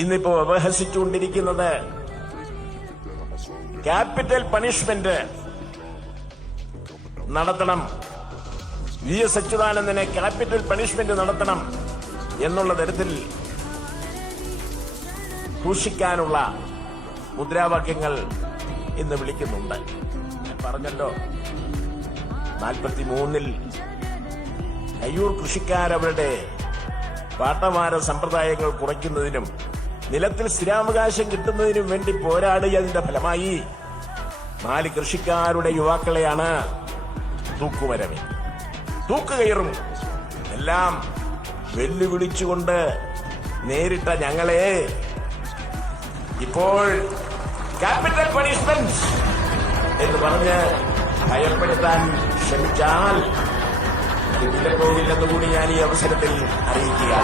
ഇന്നിപ്പോ ഉപഹസിച്ചുകൊണ്ടിരിക്കുന്നത് capital punishment നടത്തണം, VS അച്യുതാനന്ദനെ capital punishment നടത്തണം എന്നുള്ള തരത്തിൽ ക്രൂശിക്കാനുള്ള മുദ്രാവാക്യങ്ങൾ ഇന്ന് വിളിക്കുന്നുണ്ട്. ഞാൻ പറഞ്ഞല്ലോ, 43-ൽ കയ്യൂർ കൃഷിക്കാരവരുടെ പാട്ടമാര സമ്പ്രദായങ്ങൾ കുറയ്ക്കുന്നതിനും നിലത്തിൽ സ്ഥിരാവകാശം കിട്ടുന്നതിനും വേണ്ടി പോരാടിയതിന്റെ ഫലമായി 4 കൃഷിക്കാരുടെ യുവാക്കളെയാണ് തൂക്കുമരമേ, തൂക്കുകയറും എല്ലാം വെല്ലുവിളിച്ചുകൊണ്ട് നേരിട്ട ഞങ്ങളെ ഇപ്പോൾ ക്യാപിറ്റൽ പണിഷ്മെന്റ് എന്ന് പറഞ്ഞ് ഭയപ്പെടുത്താൻ ശ്രമിച്ചാൽ ഇത് വിലപ്പോവില്ലെന്നുകൂടി ഞാൻ ഈ അവസരത്തിൽ അറിയിക്കുക.